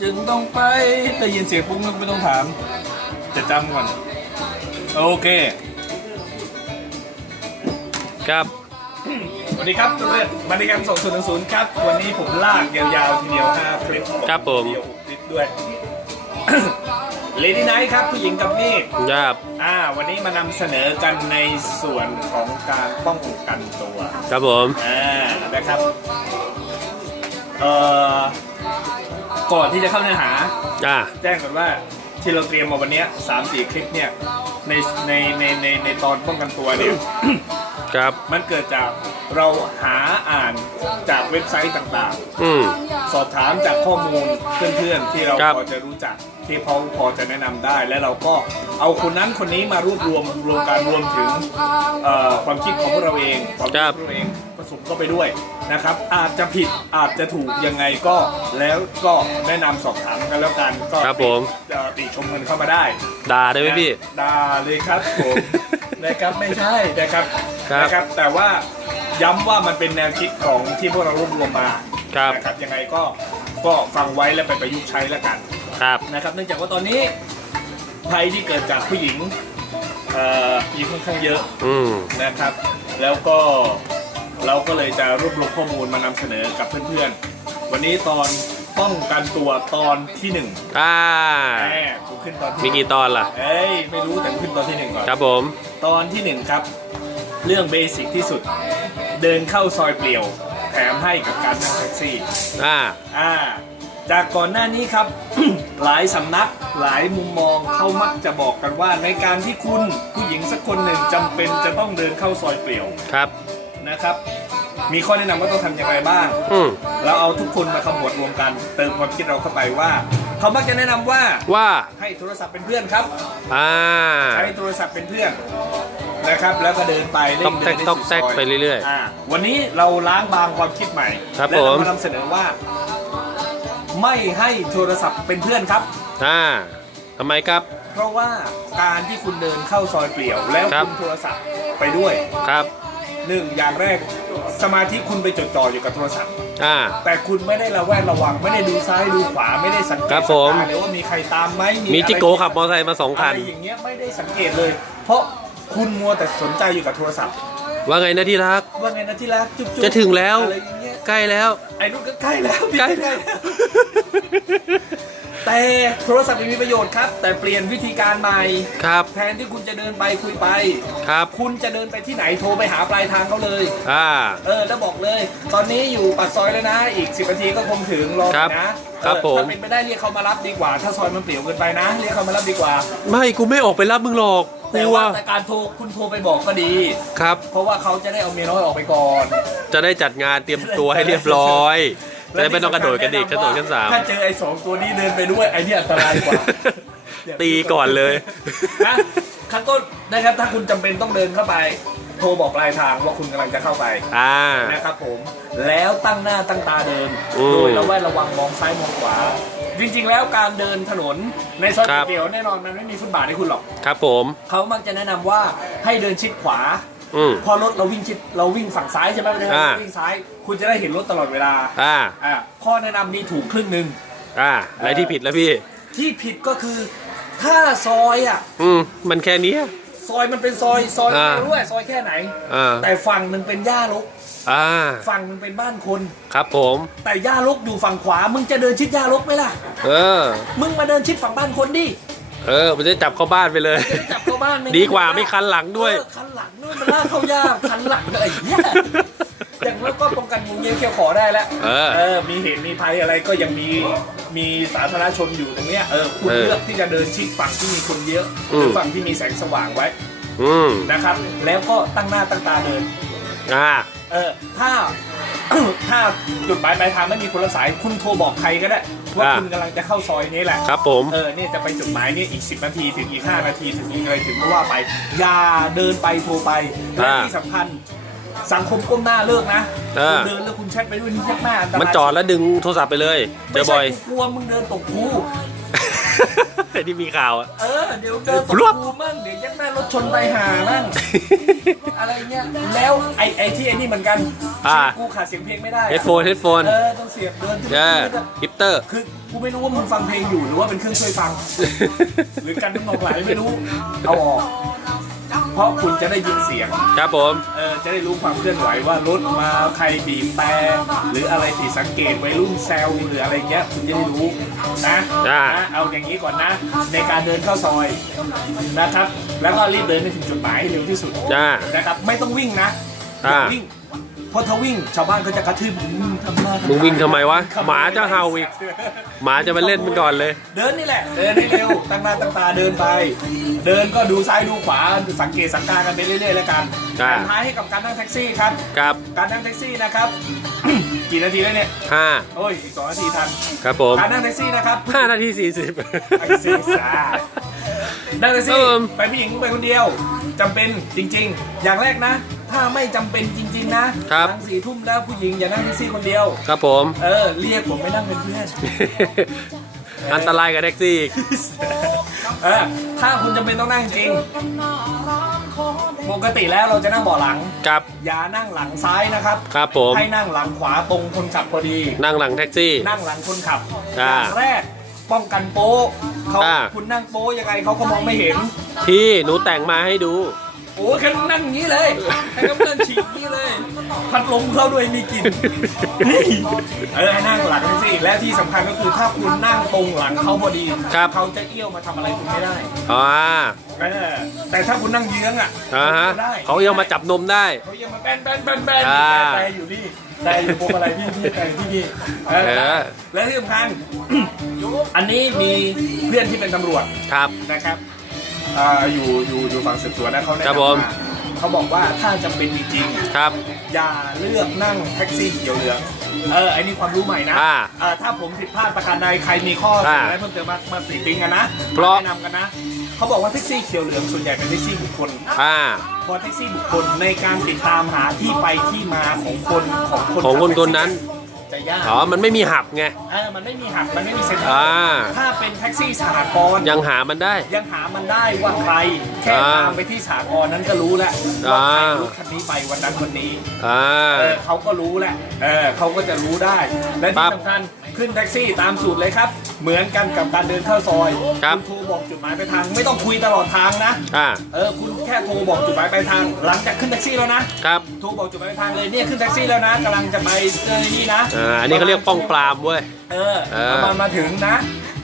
จึงต้องไปได้ยินเสียงปุ๊บไม่ต้องถาม จะจำก่อน โอเค ครับสวัสดีครับทุกท่านมาในการส่งศูนย์ศูนย์ครับ วันนี้ผมลากยาวๆทีเดียว5คลิปครับผม เดียว6คลิปด้วย เลดี้ไนท์ครับผู้หญิงกับมีดครับ อ่า วันนี้มานำเสนอกันในส่วนของการป้องกันตัว ครับผม อ่า นะครับ เอ่อ ก่อนที่จะเข้าเนื้อหา อ่า แจ้งก่อนว่าที่เราเตรียมมาวันเนี้ยสามสี่คลิปเนี่ยในในในในในตอนป้องกันตัวเนี่ย ครับ มันเกิดจาก เราหาอ่านจากเว็บไซต์ต่างอืม ๆ สอบถามจากข้อมูลเพื่อนๆ ที่เราครับ พอจะรู้จักที่พอพอจะแนะนำได้ และเราก็เอาคนนั้นคนนี้มารวบรวมรวมการรวมถึงเอ่อความคิดของพวกเราเองความคิดของพวกเราเองผสมเข้าไปด้วยนะครับ อาจจะผิดอาจจะถูกยังไงก็แล้วก็แนะนำสอบถามกันแล้วกันก็ครับผม เอ่อติชมกันเข้ามาได้ ด่าได้ไหมพี่ ด่าเลยครับผม นะครับไม่ใช่นะครับครับ นะครับ แต่ว่า ย้ำว่ามันเป็นแนวคิดของที่พวกเรารวบรวมมาครับ นะครับยังไงก็ก็ฟังไว้และไปประยุกต์ใช้แล้วกัน ครับ นะครับเนื่องจากว่าตอนนี้ภัยที่เกิดจากผู้หญิงเอ่อมีค่อนข้างเยอะอืม นะครับ แล้วก็เราก็เลยจะรวบรวมข้อมูลมานำเสนอกับเพื่อนๆ วันนี้ตอนป้องกันตัวตอนที่หนึ่งอ่าแหมกูขึ้นตอนที่มีกี่ตอนล่ะ เอ้ยไม่รู้แต่กูขึ้นตอนที่หนึ่งก่อน ครับผม ตอนที่หนึ่งครับ เรื่องเบสิกที่สุด เดินเข้าซอยเปลี่ยว แถมให้กับการนั่งแท็กซี่อ่า อ่า จากก่อนหน้านี้ครับ หลายสำนักหลายมุมมองเขามักจะบอกกันว่าในการที่คุณผู้หญิงสักคนหนึ่งจำเป็นจะต้องเดินเข้าซอยเปลี่ยวครับ นะครับ มีข้อแนะนำว่าต้องทำอย่างไรบ้าง อืมเราเอาทุกคนมาขมวดรวมกัน เติมความคิดเราเข้าไปว่าเขามักจะแนะนำว่าว่า ให้โทรศัพท์เป็นเพื่อนครับ อ่า ใช้โทรศัพท์เป็นเพื่อน นะครับ แล้วก็เดินไปเล่นต๊อกแต๊กเดินต๊อกแต๊กสุดซยไปเรื่อยๆาวันนี้เราล้างบางความคิดใหม่ครับและเราผมมานำเสนอว่า ไม่ให้โทรศัพท์เป็นเพื่อนครับ อ่าทำไมครับ เพราะว่าการที่คุณเดินเข้าซอยเปลี่ยว แล้วครับ คุณโทรศัพท์ไปด้วยครับ หนึ่งอย่างแรกสมาธิคุณไปจดจ่ออยู่กับโทรศัพท์ อ่า แต่คุณไม่ได้ระแวดระวัง ไม่ได้ดูซ้ายดูขวาไม่ได้สังเกตครับผมสังกาเลยว่ามีใครตามไหมมีอะไรจิโกขับมอเตอร์ไซค์มาสองคันอะไรอย่างเงี้ยไม่ได้สังเกตเลย เพราะ คุณมัวแต่สนใจอยู่กับโทรศัพท์ ว่าไงนะที่รัก ว่าไงนะที่รักจุ๊บๆจะถึงแล้ว อะไรอย่างเงี้ยใกล้แล้ว ไอ้นู่นก็ใกล้แล้วพี่ใกล้ใกล้แล้ว แต่โทรศัพท์ยังมีประโยชน์ครับ แต่เปลี่ยนวิธีการใหม่ ครับ แทนที่คุณจะเดินไปคุยไป ครับ คุณจะเดินไปที่ไหนโทรไปหาปลายทางเขาเลย อ่า เออแล้วบอกเลย ตอนนี้อยู่ปากซอยแล้วนะ อีก 10นาทีก็คงถึงรอหน่อยนะครับเออผม ถ้าเป็นไปได้เรียกเขามารับดีกว่า ถ้าซอยมันเปลี่ยวเกินไปนะ เรียกเขามารับดีกว่า ไม่กูไม่ออกไปรับมึงหรอกก แต่ลัวว่าแต่การโทรคุณโทรไปบอกก็ดี ครับ เพราะว่าเขาจะได้เอาเมียน้อยออกไปก่อน จะได้จัดงานเตรียมตัวให้เรียบร้อย จะได้ไม่ต้องกระโดดกระดิกชั้นสองชั้นสามถ้าเจอไอ้สองตัวนี้เดินไปด้วยไอ้เนี่ยอันตรายกว่า ตีก่อนเลยนะขั้นต้นนะครับถ้าคุณจำเป็นต้องเดินเข้าไป โทรบอกปลายทางว่าคุณกำลังจะเข้าไปอ่า นะครับผมแล้วตั้งหน้าตั้งตาเดิน อืมโดยระแวดระวังมองซ้ายมองขวา จริงๆ แล้วการเดินถนนในซอยครับเปลี่ยวๆแน่นอนมันไม่มีฟุตบาทให้คุณหรอกครับผม เขามักจะแนะนำว่าให้เดินชิดขวา อืม พอรถเราวิ่งชิดเราวิ่งฝั่งซ้ายใช่ไหมไม่ใช่อ่าวิ่งซ้าย คุณจะได้เห็นรถตลอดเวลาอ่า อ่าข้อแนะนำนี้ถูกครึ่งหนึ่ง อ่าอะไรที่ผิดแล้วพี่ ที่ผิดก็คือ ถ้าซอยอะ อืม มันแค่เนี้ย ซอยมันเป็นซอยซอยอ่า ไม่รู้ว่าซอยแค่ไหน อ่าแต่ฝั่งมันเป็นหญ้ารกอ่าฝั่งมันเป็นบ้านคน ครับผม แต่หญ้ารกอยู่ฝั่งขวา มึงจะเดินชิดหญ้ารกไหมล่ะ เออ มึงมาเดินชิดฝั่งบ้านคนดิเออมันจะจับเข้าบ้านไปเลย จะได้จับเข้าบ้านไดีกว่าไม่คันหลังด้วย เออคันหลังด้วยมันลากเข้ายากคันหลังอะไรอย่างเงี้ย อย่างน้อยก็ป้องกันงูเงี้ยวเขี้ยวขอได้แล้วเออ เออ มีเหตุมีภัยอะไรก็ยังมีมีสาธารณชนอยู่ตรงเนี้ยเออคุณเออเลือกที่จะเดินชิดฝั่งที่มีคนเยอะอืหมรือฝั่งที่มีแสงสว่างไว้อืมนะครับ แล้วก็ตั้งหน้าตั้งตาเดิน อ่า เออถ้า ถ้าจุดหมายปลายทางไม่มีคนละสาย คุณโทรบอกใครก็ได้ ว่าอ่า คุณกำลังจะเข้าซอยนี้แหละ ครับผม เออเนี่ยจะไปจุดหมายเนี่ยอีก 10 นาทีถึงอีก 5 นาทีถึงอีกอะไรถึงก็ว่าไป อย่าเดินไปโทรไปและอ่า ที่สำคัญ สังคมก้มหน้าเลิกนะอ่าคุณเดินแล้วคุณแชทไปด้วยนี่แชทหน้าอันตรายมันจอดแล้วดึงโทรศัพท์ไปเลยเจไม่อบ่ใช่อย กูกลัวมึงเดินตกคูไอ้ที่มีข่าวอะ เออเดี๋ยวเดินตกรวบคูมั่งเดี๋ยวยัดแม่รถชนไปหามั่งอะไรเงี้ยแล้วไอ้ไอ้ที่ไอ้นี่เหมือนกันอ่า กูขาดเสียงเพลงไม่ได้อะเฮดโฟนเฮดโฟนเออต้องเสียบเดินขึ้นเย่ไปฮิปเตอร์ คือกูไม่รู้ว่ามึงฟังเพลงอยู่หรือว่าเป็นเครื่องช่วยฟัง หรือกันน้ำนองไหลไม่รู้ เอาออก เพราะคุณจะได้ยินเสียง ครับผม เออจะได้รู้ความเคลื่อนไหวว่ารถมาใครบีบแต่หรืออะไรผิดสังเกตวัยรุ่นแซวหรืออะไรเงี้ยคุณจะได้รู้นะจ้านะเอาอย่างนี้ก่อนนะ ในการเดินเข้าซอยนะครับ แล้วก็รีบเดินไปถึงจุดหมายให้เร็วที่สุดจ้า นะครับ ไม่ต้องวิ่งนะออ่าย่า วิ่ง เพราะถ้าวิ่งชาวบ้านเขาจะกระทืบมึงทำบ้ามึงวิ่งทำไมวะ หมาจะเห่าอีก หมาจะมาเล่นมันก่อนเลย เดินนี่แหละ เดินให้เร็ว ตั้งหน้าตั้งตาเดินไป เดินก็ดูซ้ายดูขวา สังเกตสังการกันไปเรื่อยๆแล้วกันอ่าการท้ายให้กับการนั่งแท็กซี่ครับ ครับการนั่งแท็กซี่นะครับ กี่นาทีแล้วเนี่ย ห้าโอ้ยอีกสองนาทีทัน ครับผมการนั่งแท็กซี่นะครับ ห้านาทีสี่สิบ ไอ้ซีซ่านั่งแท็กซี่เออ ไปผู้หญิงไปคนเดียวจำเป็นจริง ๆ อย่างแรกนะ ถ้าไม่จำเป็นจริงๆ นะครับ หลังสี่ทุ่มแล้วผู้หญิงอย่านั่งแท็กซี่คนเดียว ครับผม เออ เรียกผมไปนั่งเป็นเพื่อน อันตรายกับแท็กซี่อีก เออ ถ้าคุณจำเป็นต้องนั่งจริง ปกติแล้วเราจะนั่งเบาะหลัง ครับ อย่านั่งหลังซ้ายนะครับ ครับผม ให้นั่งหลังขวาตรงคนขับพอดี นั่งหลังแท็กซี่ นั่งหลังคนขับอ่าอย่างแรกป้องกันโป๊ะเขาอ่า คุณนั่งโป๊ะยังไงเขาก็มองไม่เห็น พี่หนูแต่งมาให้ดู โอ้แค่นั่งอย่างนี้เลยแค่นั่งฉีกอย่างนี้เลย พัดลมเข้าด้วยมีกลิ่นนี่เออให้นั่งหลังแท็กซี่และที่สำคัญก็คือถ้าคุณนั่งตรงหลังเขาพอดีครับ เขาจะเอี้ยวมาทำอะไรคุณไม่ได้อ่าเออแต่ถ้าคุณนั่งเยื้องอะอ่าฮะได้เขายังมาจับนมได้ เขายังมาแบนแบนแบนแบนอ่า แต่อยู่นี่แต่อยู่พวงอะไรพี่พี่แต่ที่นี่เออเออและที่สำคัญ อันนี้มีเพื่อนที่เป็นตำรวจครับ นะครับ อ่าอยู่อยู่อยู่ฝั่งสืบสวนนะเขาแนะครับนำผมมาเขาบอกว่าถ้าจำเป็นจริงครับๆอย่าเลือกนั่งแท็กซี่เขียวเหลือง เออไอ้นี่ความรู้ใหม่นะอ่าเออถ้าผมผิดพลาดประการใดใครมีข้อเสนออะไรเพิ่มเติมมามาติติงกันนะเพราะ แนะนำกันนะ เขาบอกว่าแท็กซี่เขียวเหลืองส่วนใหญ่เป็นแท็กซี่บุคคลอ่า พอแท็กซี่บุคคลในการติดตามหาที่ไปที่มาของคนของคนของคนขับคนนั้น จะยากอ๋อ มันไม่มีหับไง เออมันไม่มีหักมันไม่มีเซ็นอ่าถ้าเป็นแท็กซี่สหกรณ์ยังหามันได้ ยังหามันได้ว่าใครแค่อ่าตามไปที่สหกรณ์นั้นก็รู้แล้วว่าใครอ่า รถคันนี้ไปวันนั้นวันนี้ อ่า เออเขาก็รู้แหละ เออเขาก็จะรู้ได้ และครัที่บสำคัญขึ้นแท็กซี่ตามสูตรเลยครับ เหมือนกันกับการเดินเข้าซอยครับ ณโทรบอกจุดหมายปลายทางไม่ต้องคุยตลอดทางนะ อ่า เออคุณแค่โทรบอกจุดหมายปลายทาง หลังจากขึ้นแท็กซี่แล้วนะครับ โทรบอกจุดหมายปลายทางเลยเนี่ยขึ้นแท็กซี่แล้วนะกำลังจะไปเจอนี่นะอ่าอันนี้เขาเรียกป้องปรามเว้ย เออเออประมาณมาถึงนะ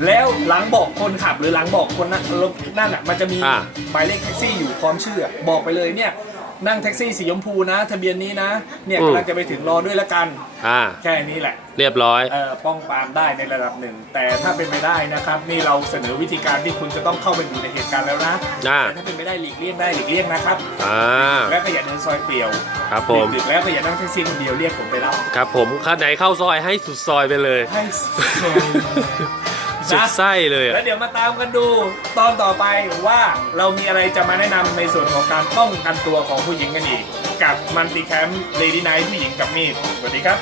แล้วหลังบอกคนขับหรือหลังบอกคนนั้นรถนั่นอะมันจะมีอ่า หมายเลขแท็กซี่อยู่พร้อมชื่ออะบอกไปเลยเนี่ย นั่งแท็กซี่สีชมพูนะ ทะเบียนนี้นะ เนี่ยกำลังจะไปถึงรอด้วยละกัน อ่า แค่นี้แหละ เรียบร้อย เออป้องปรามได้ในระดับหนึ่ง แต่ถ้าเป็นไปได้นะครับ นี่เราเสนอวิธีการที่คุณจะต้องเข้าไปอยู่ในเหตุการณ์แล้วนะอ่า แต่ถ้าเป็นไปได้หลีกเลี่ยงได้หลีกเลี่ยงนะครับ อ่า และก็อย่าเดินซอยเปลี่ยวครับผม ดึกๆแล้วก็อย่านั่งแท็กซี่คนเดียวเรียกผมไปรับครับผมข้าไหนเข้าซอยให้สุดซอยไปเลย ให้สวย สุดไส้เลยอะแล้วเดี๋ยวมาตามกันดูตอนต่อไปว่าเรามีอะไรจะมาแนะนำในส่วนของการป้องกันตัวของผู้หญิงกันอีก กับมันติแคมป์เลดี้ไนท์ผู้หญิงกับมีดสวัสดีครับ